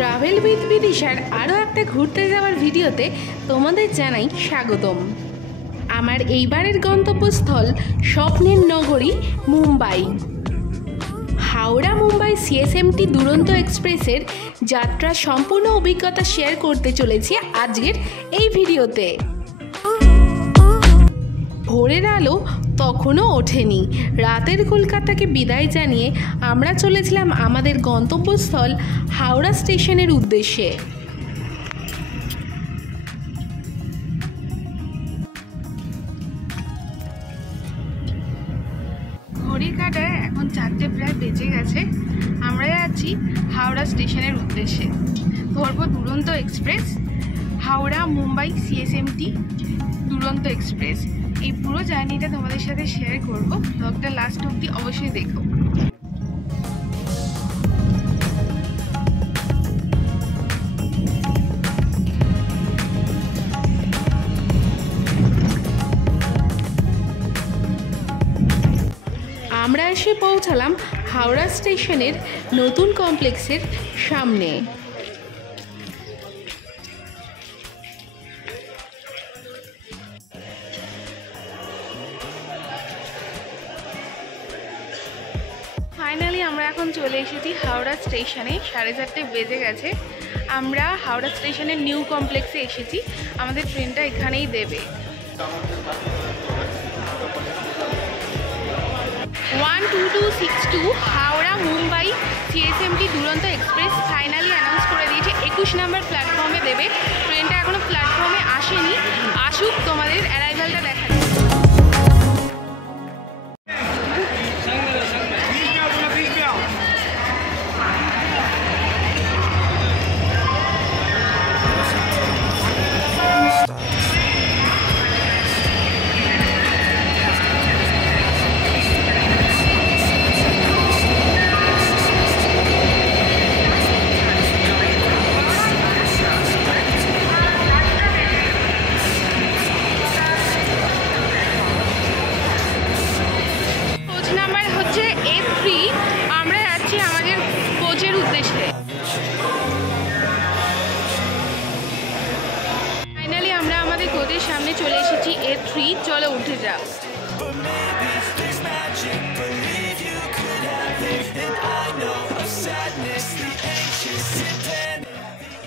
Travel with বিদিশার আরও একটা ঘুরতে যাওয়ার ভিডিওতে তোমাদের জানাই স্বাগতম। আমার এইবারের গন্তব্যস্থল স্বপ্নের নগরী মুম্বাই। হাওড়া মুম্বাই সিএসএমটি দুরন্ত এক্সপ্রেসের যাত্রার সম্পূর্ণ অভিজ্ঞতা শেয়ার করতে চলেছি আজকের এই ভিডিওতে। ভোরের আলো তখনও ওঠেনি। রাতের কলকাতাকে বিদায় জানিয়ে আমরা চলেছিলাম আমাদের গন্তব্যস্থল হাওড়া স্টেশনের উদ্দেশ্যে। ঘড়ির কাঁটায় এখন 4টে প্রায় বেজে গেছে। আমরা যাচ্ছি হাওড়া স্টেশনের উদ্দেশ্যে। ধরবো দুরন্ত এক্সপ্রেস, হাওড়া মুম্বাই সিএসএমটি দুরন্ত এক্সপ্রেস। এই পুরো জার্নিটা তোমাদের সাথে শেয়ার করবো। ব্লগটা লাস্ট অবধি অবশ্যই দেখো। আমরা এসে পৌঁছালাম হাওড়া স্টেশনের নতুন কমপ্লেক্সের সামনে। ফাইনালি আমরা এখন চলে এসেছি হাওড়া স্টেশনে। 4:30 বেজে গেছে। আমরা হাওড়া স্টেশনের নিউ কমপ্লেক্সে এসেছি। আমাদের ট্রেনটা এখানেই দেবে। 12262 হাওড়া মুম্বাই সিএসএমটি দুরন্ত এক্সপ্রেস ফাইনালি অ্যানাউন্স করে দিয়েছে 21 নম্বর প্ল্যাটফর্মে দেবে। ট্রেনটা এখনও প্ল্যাটফর্মে আসেনি, আসুক তোমাদের অ্যারাইভালটা দেখা। সামনে চলে এসেছি A3। চলো উঠে যাও।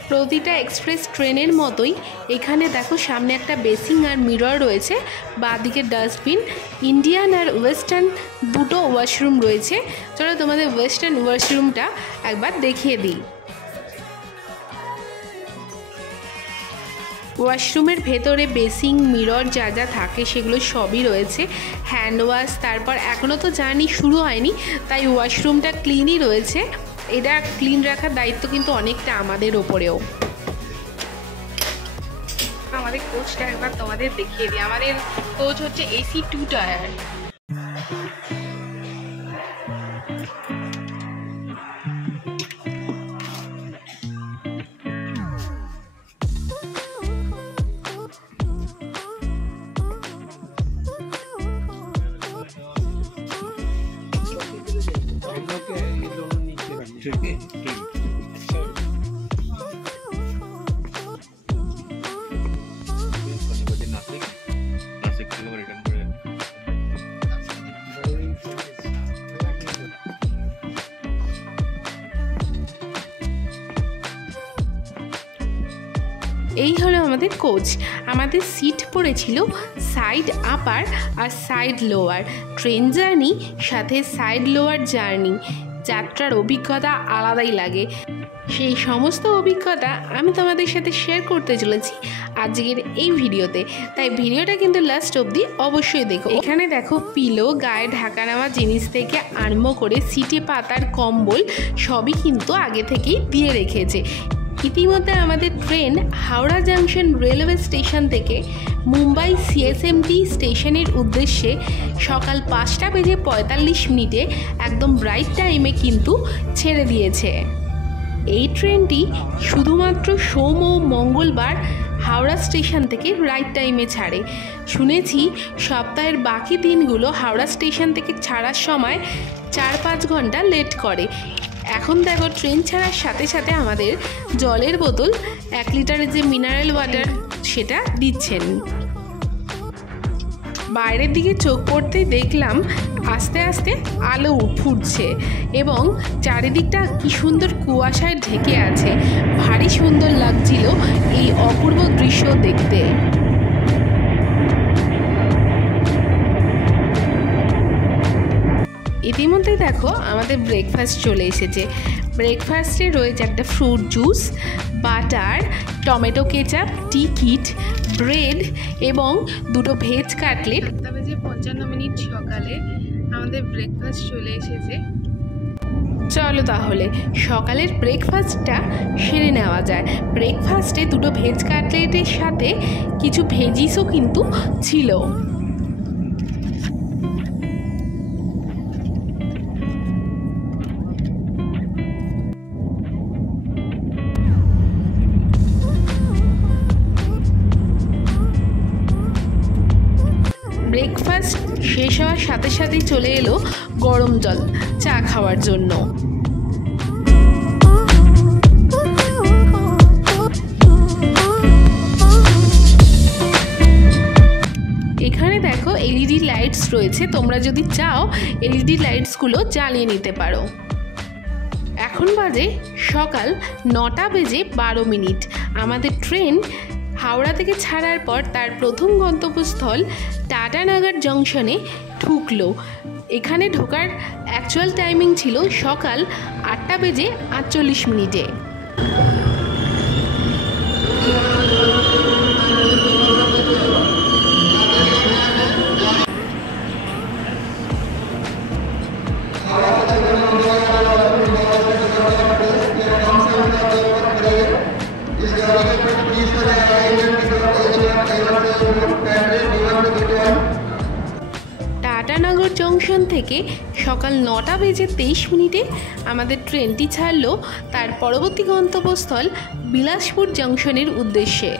প্রতিটা এক্সপ্রেস ট্রেনের মতোই এখানে দেখো সামনে একটা বেসিং আর মিরর রয়েছে, বাঁদিকে ডাস্টবিন। ইন্ডিয়ান আর ওয়েস্টার্ন দুটো ওয়াশরুম রয়েছে। চলো তোমাদের ওয়েস্টার্ন ওয়াশরুমটা একবার দেখিয়ে দিই। ওয়াশরুমের ভেতরে বেসিং, মিরর যা যা থাকে সেগুলো সবই রয়েছে। হ্যান্ড ওয়াশ, তারপর এখনও তো জার্নি শুরু হয়নি তাই ওয়াশরুমটা ক্লিনই রয়েছে। এটা ক্লিন রাখার দায়িত্ব কিন্তু অনেকটা আমাদের ওপরেও। আমাদের কোচটা একবার তোমাদের দেখিয়ে দিই। আমাদের কোচ হচ্ছে AC 2 টায়ার। এই হলো আমাদের কোচ। আমাদের সিট পড়েছিল সাইড আপার আর সাইড লোয়ার। ট্রেন জার্নি সাথে সাইড লোয়ার জার্নি, যাত্রার অভিজ্ঞতা আলাদাই লাগে। সেই সমস্ত অভিজ্ঞতা আমি তোমাদের সাথে শেয়ার করতে চলেছি আজকের এই ভিডিওতে, তাই ভিডিওটা কিন্তু লাস্ট অবধি অবশ্যই দেখো। এখানে দেখো পিলো, গায়ে ঢাকা নেওয়া জিনিস থেকে আরম্ভ করে সিটে পাতার কম্বল সবই কিন্তু আগে থেকেই দিয়ে রেখেছে। ইতিমধ্যে আমাদের train Howrah junction railway station থেকে মুম্বাই সিএসএমটি স্টেশনের উদ্দেশ্যে সকাল 5:45 একদম রাইট টাইমে কিন্তু ছেড়ে দিয়েছে। এই ট্রেনটি শুধুমাত্র সোম ও মঙ্গলবার হাওড়া স্টেশন থেকে রাইট টাইমে ছাড়ে। শুনেছি সপ্তাহের বাকি দিনগুলো হাওড়া স্টেশন থেকে ছাড়ার সময় 4-5 ঘন্টা লেট করে। এখন দেখো ট্রেন ছাড়ার সাথে সাথে আমাদের জলের বোতল 1 লিটারের যে মিনারেল ওয়াটার সেটা দিচ্ছেন। বাইরের দিকে চোখ পড়তেই দেখলাম আস্তে আস্তে আলো ফুটছে এবং চারিদিকটা কি সুন্দর কুয়াশায় ঢেকে আছে। ভারী সুন্দর লাগছিল এই অপূর্ব দৃশ্য দেখতে। ইতিমধ্যে দেখো আমাদের ব্রেকফাস্ট চলে এসেছে। ব্রেকফাস্টে রয়েছে একটা fruit juice, butter, tomato ketchup, ticket, bread এবং 2টো ভেজ কাটলেট। 7:55 সকালে আমাদের ব্রেকফাস্ট চলে এসেছে। চলো তাহলে সকালের ব্রেকফাস্টটা সেরে নেওয়া যায়। ব্রেকফাস্টে 2টো ভেজ কাটলেটের সাথে কিছু ভেজিসও কিন্তু ছিল। ব্রেকফাস্ট শেষ হওয়ার সাথে সাথেই চলে এলো গরম জল চা খাওয়ার জন্য। এখানে দেখো এলইডি লাইটস রয়েছে, তোমরা যদি চাও এলইডি লাইটসগুলো জ্বালিয়ে নিতে পারো। এখন বাজে সকাল 9:12। আমাদের ট্রেন হাওড়া থেকে ছাড়ার পর তার প্রথম গন্তব্যস্থল টাটানগর জংশনে ঢুকলো। এখানে ঢোকার অ্যাকচুয়াল টাইমিং ছিল সকাল 8:48। টাটানগর জংশন থেকে সকাল 9:23 আমাদের ট্রেনটি ছাড়লো তার পরবর্তী গন্তব্যস্থল বিলাসপুর জংশনের উদ্দেশ্যে।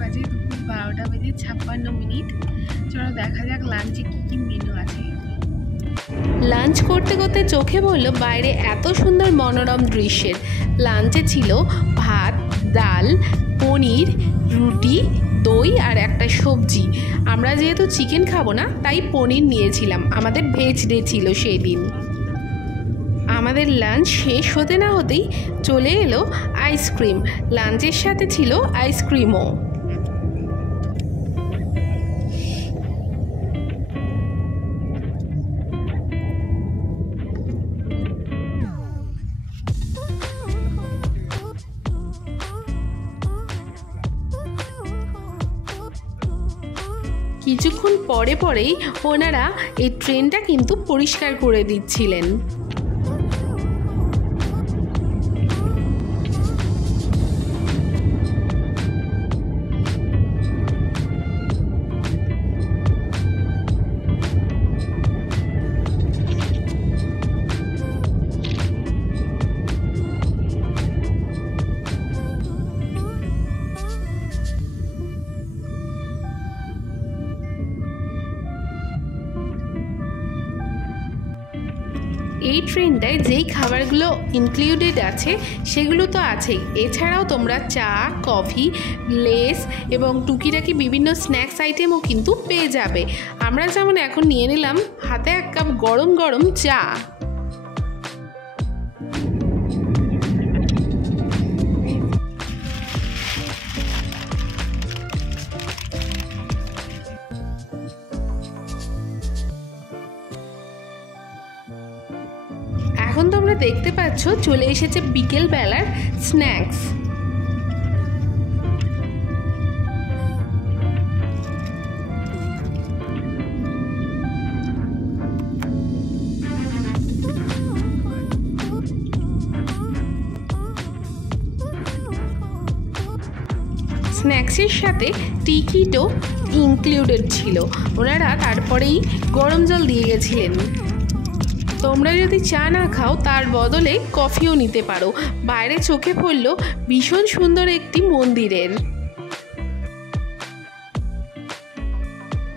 বাজে 56। চলো দেখা যাক লাঞ্চে কী কী মেনু আছে। লাঞ্চ করতে করতে চোখে পড়লো বাইরে এত সুন্দর মনোরম দৃশ্যের। লাঞ্চে ছিল ভাত, ডাল, পনির, রুটি, দই আর একটা সবজি। আমরা যেহেতু চিকেন খাবো না তাই পনির নিয়েছিলাম, আমাদের ভেজ ডে ছিল সেই দিন। আমাদের লাঞ্চ শেষ হতে না হতেই চলে এলো আইসক্রিম। লাঞ্চের সাথে ছিল আইসক্রিমও। কিছুক্ষণ পরে পরেই ওনারা এই ট্রেনটা কিন্তু পরিষ্কার করে দিচ্ছিলেন। এই ট্রেনটায় যেই খাবারগুলো ইনক্লুডেড আছে সেগুলো তো আছেই, এছাড়াও তোমরা চা, কফি, লেস এবং টুকিটাকি বিভিন্ন স্ন্যাক্স আইটেমও কিন্তু পেয়ে যাবে। আমরা যেমন এখন নিয়ে নিলাম হাতে 1 কাপ গরম গরম চা। এখন তোমরা দেখতে পাচ্ছ চলে এসেছে বিকেল বেলার স্ন্যাক্স। স্ন্যাক্সের সাথে টিকিটও ইনক্লুডেড ছিল। ওনারা তারপরেই গরম জল দিয়ে গেছিলেন। তোমরা যদি চা না খাও তার বদলে কফিও নিতে পারো। বাইরে চোখে পড়ল ভীষণ সুন্দর একটি মন্দিরের।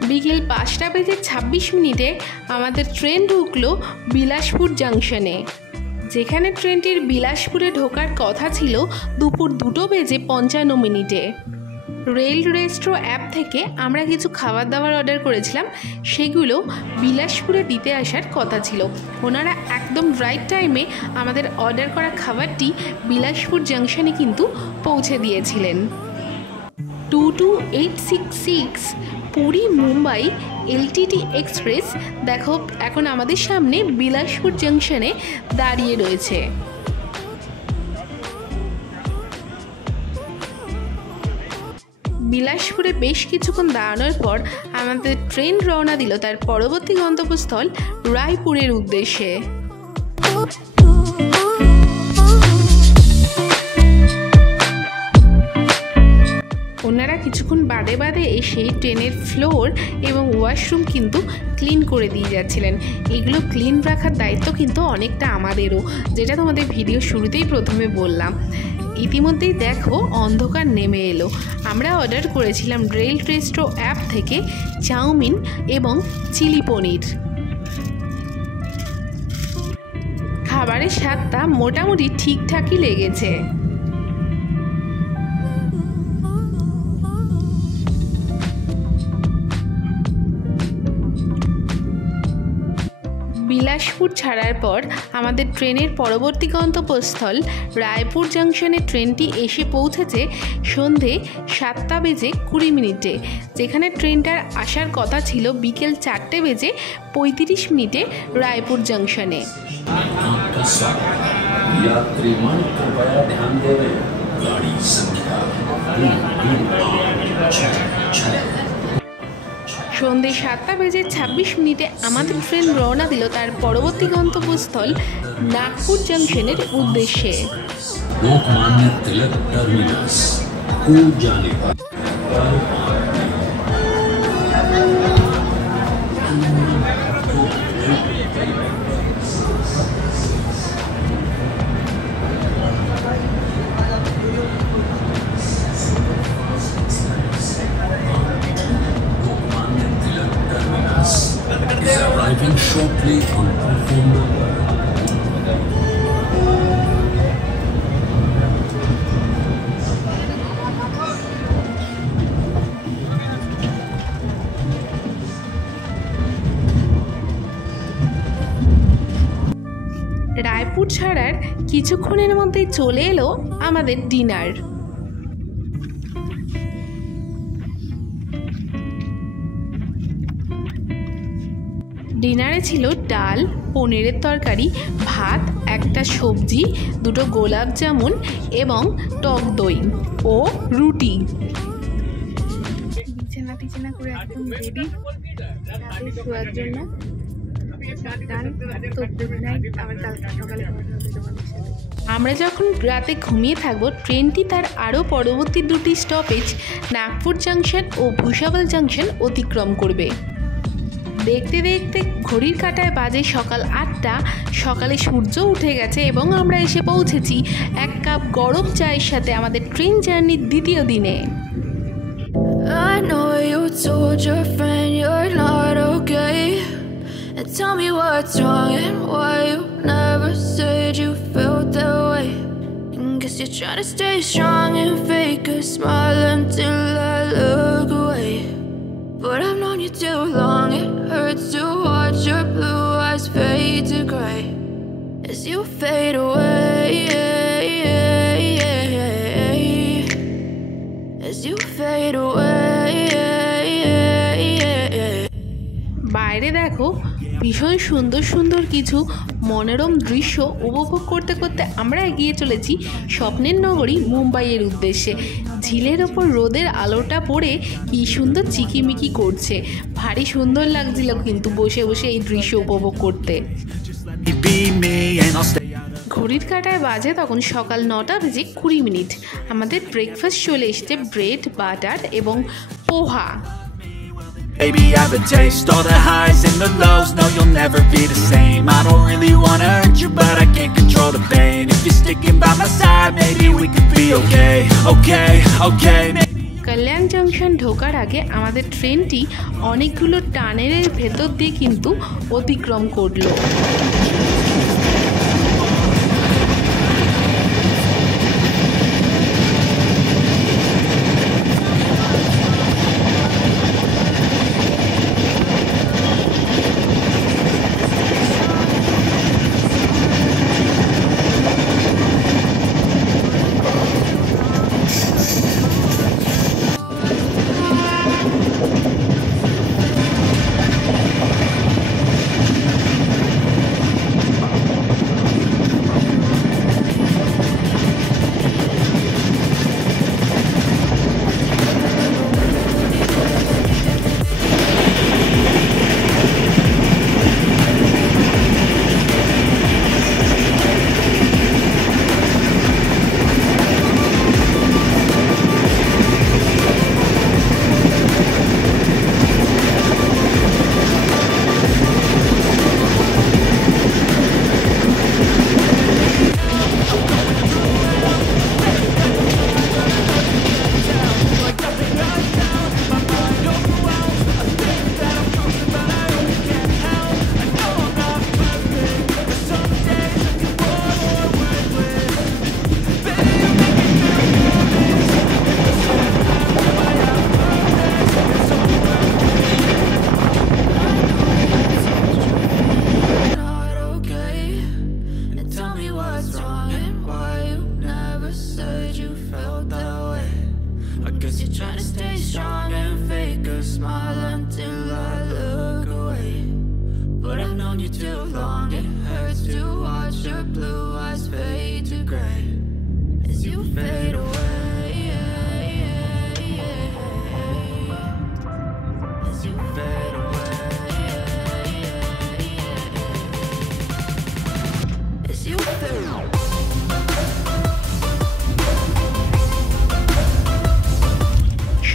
বিকেল 5:26 আমাদের ট্রেন ঢুকলো বিলাসপুর জাংশনে, যেখানে ট্রেনটির বিলাসপুরে ঢোকার কথা ছিল দুপুর 2:55। রেল রেস্ট্রো অ্যাপ থেকে আমরা কিছু খাবার দাবার অর্ডার করেছিলাম, সেগুলো বিলাসপুরে দিতে আসার কথা ছিল। ওনারা একদম রাইট টাইমে আমাদের অর্ডার করা খাবারটি বিলাসপুর জাংশনে কিন্তু পৌঁছে দিয়েছিলেন। 22866 পুরী মুম্বাই এলটিটি এক্সপ্রেস দেখো এখন আমাদের সামনে বিলাসপুর জাংশনে দাঁড়িয়ে রয়েছে। বিলাসপুরে বেশ কিছুক্ষণ দাঁড়ানোর পর আমাদের ট্রেন রওনা দিল তার পরবর্তী গন্তব্যস্থল রায়পুরের উদ্দেশ্যে। ওনারা কিছুক্ষণ বাদে বাদে এসে ট্রেনের ফ্লোর এবং ওয়াশরুম কিন্তু ক্লিন করে দিয়ে যাচ্ছিলেন। এগুলো ক্লিন রাখার দায়িত্ব কিন্তু অনেকটা আমাদেরও, যেটা তোমাদের ভিডিও শুরুতেই প্রথমে বললাম। ইতিমধ্যেই দেখো অন্ধকার নেমে এলো। আমরা অর্ডার করেছিলাম রেল রেস্ট্রো অ্যাপ থেকে চাউমিন এবং চিলি পনির। খাবারের স্বাদটা মোটামুটি ঠিকঠাকই লেগেছে। বিলাসপুর ছাড়ার পর আমাদের ট্রেনের পরবর্তী গন্তব্যস্থল রায়পুর জাংশনে ট্রেনটি এসে পৌঁছেছে সন্ধে 7:20, যেখানে ট্রেনটার আসার কথা ছিল বিকেল 4:35 রায়পুর জাংশনে। সন্ধে 7:26 আমাদের ট্রেন রওনা দিল তার পরবর্তী গন্তব্যস্থল নাগপুর জাংশনের উদ্দেশ্যে। लोकमान्य तिलक टर्मिनस को जाने पर is arriving shortly on platform number. Raipur ছাড়ার কিছুক্ষণের মধ্যেই চলে এলো আমাদের ডিনার। ডিনারে ছিল ডাল, পনিরের তরকারি, ভাত, একটা সবজি, 2 গোলাপ জামুন এবং টক দই ও রুটি। বিছানা টিছানা করে একদম রেডি রাতে শোয়ার জন্য। আমরা যখন রাতে ঘুমিয়ে থাকবো, ট্রেনটি তার আরও পরবর্তী 2টি স্টপেজ নাগপুর জাংশন ও ভুসাবল জাংশন অতিক্রম করবে। দেখতে দেখতে ঘড়ির কাঁটায় বাজে সকাল 8টা। সকালে সূর্য উঠে গেছে এবং আমরা এসে পৌঁছেছি 1 কাপ গরম চায়ের সাথে আমাদের ট্রেন জার্নির দ্বিতীয় দিনে। I know you told your friend you're not okay, and tell me what's wrong and why you never said you felt that way. And guess you're trying to stay strong and fake a smile until I look away. But I've known you too long, it hurts to watch your blue eyes fade to gray as you fade away, as you fade away. বাইরে দেখো ভীষণ সুন্দর সুন্দর কিছু মনোরম দৃশ্য উপভোগ করতে করতে আমরা এগিয়ে চলেছি স্বপ্নের নগরী মুম্বাইয়ের উদ্দেশ্যে। ঝিলের ওপর রোদের আলোটা পড়ে কি সুন্দর চিকিমিকি করছে, ভারী সুন্দর লাগছিল কিন্তু বসে বসে এই দৃশ্য উপভোগ করতে। ঘড়ির কাঁটায় বাজে তখন সকাল 9টা বেজে 20 মিনিট। আমাদের ব্রেকফাস্ট চলে এসেছে ব্রেড, বাটার এবং পোহা। Baby, I've a taste, all the highs and the lows. No, you'll never be the same. I don't really wanna hurt you, but I can't control the pain. If you're sticking by my side, maybe we could be okay, okay, okay. Kalyan junction ঢোকার আগে আমাদের ট্রেনটি অনেকগুলো টানেলের ভেতর দিয়ে কিন্তু অতিক্রম করলো।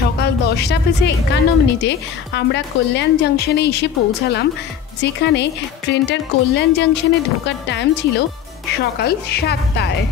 সকাল 10টা বেজে 51 মিনিটে আমরা কল্যাণ জাংশনে এসে পৌঁছালাম, যেখানে ট্রেনটার কল্যাণ জাংশনে ঢোকার টাইম ছিল সকাল 7টায়।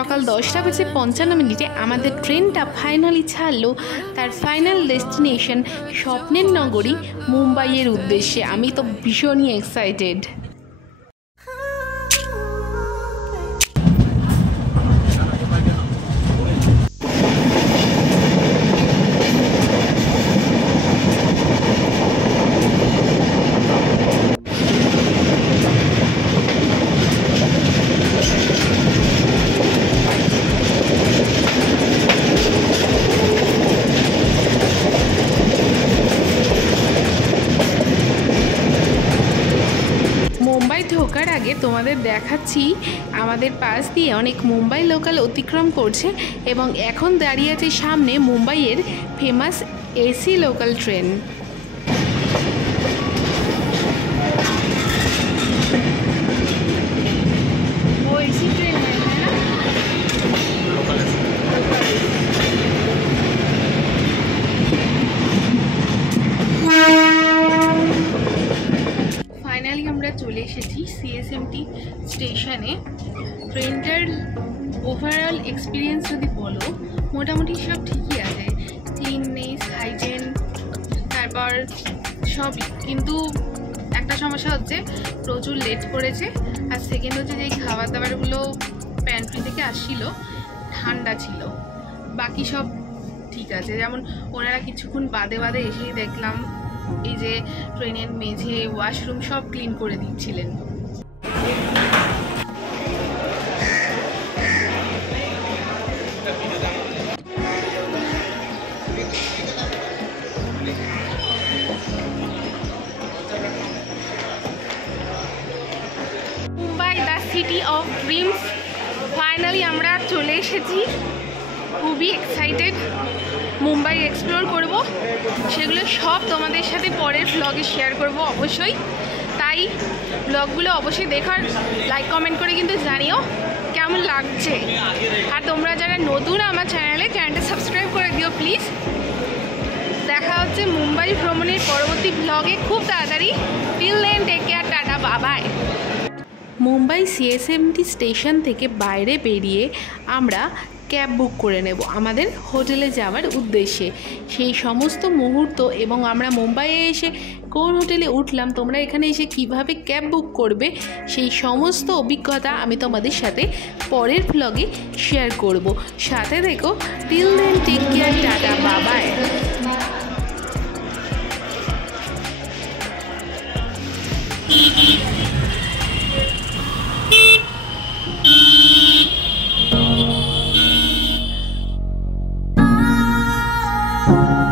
সকাল 10টা বেজে 55 মিনিটে আমাদের ট্রেনটা ফাইনালি ছাড়লো তার ফাইনাল ডেস্টিনেশন স্বপ্নের নগরী মুম্বাইয়ের উদ্দেশ্যে। আমি তো ভীষণই এক্সাইটেড। ঢোকার আগে তোমাদের দেখাচ্ছি আমাদের পাশ দিয়ে অনেক মুম্বাই লোকাল অতিক্রম করছে এবং এখন দাঁড়িয়ে আছে সামনে মুম্বাইয়ের ফেমাস এসি লোকাল ট্রেন। আমরা চলে এসেছি সিএসএমটি স্টেশনে। ট্রেনটার ওভারঅল এক্সপিরিয়েন্স যদি বলো, মোটামুটি সব ঠিকই আছে, ক্লিননেস, হাইজেন, তারপর সবই। কিন্তু একটা সমস্যা হচ্ছে প্রচুর লেট করেছে, আর সেকেন্ড হচ্ছে যে খাবার দাবারগুলো প্যান্ট্রি থেকে আসছিল ঠান্ডা ছিল। বাকি সব ঠিক আছে, যেমন ওনারা কিছুক্ষণ বাদে বাদে এসেই দেখলাম এই যে ট্রেনের মেঝে, ওয়াশরুম সব ক্লিন করে দিচ্ছিলেন। সিটি অফ ড্রিমস ফাইনালি আমরা চলে এসেছি। খুবই এক্সাইটেড, মুম্বাই এক্সপ্লোর করব, সেগুলো সব তোমাদের সাথে পরের ব্লগে শেয়ার করব অবশ্যই। তাই ব্লগগুলো অবশ্যই দেখার, লাইক কমেন্ট করে কিন্তু জানিও কেমন লাগছে। আর তোমরা যারা নতুন আমার চ্যানেলটা সাবস্ক্রাইব করে দিও প্লিজ। দেখা হচ্ছে মুম্বাই ভ্রমণের পরবর্তী ব্লগে খুব তাড়াতাড়ি। Till then take care, tata, bye. Mumbai CSMT station থেকে বাইরে বেরিয়ে আমরা ক্যাব বুক করে নেব আমাদের হোটেলে যাওয়ার উদ্দেশ্যে। সেই সমস্ত মুহূর্ত এবং আমরা মুম্বাইয়ে এসে কোন হোটেলে উঠলাম, তোমরা এখানে এসে কিভাবে ক্যাব বুক করবে, সেই সমস্ত অভিজ্ঞতা আমি তোমাদের সাথে পরের ব্লগে শেয়ার করব। সাথে দেখো। Till then take care, tata, bye. Oh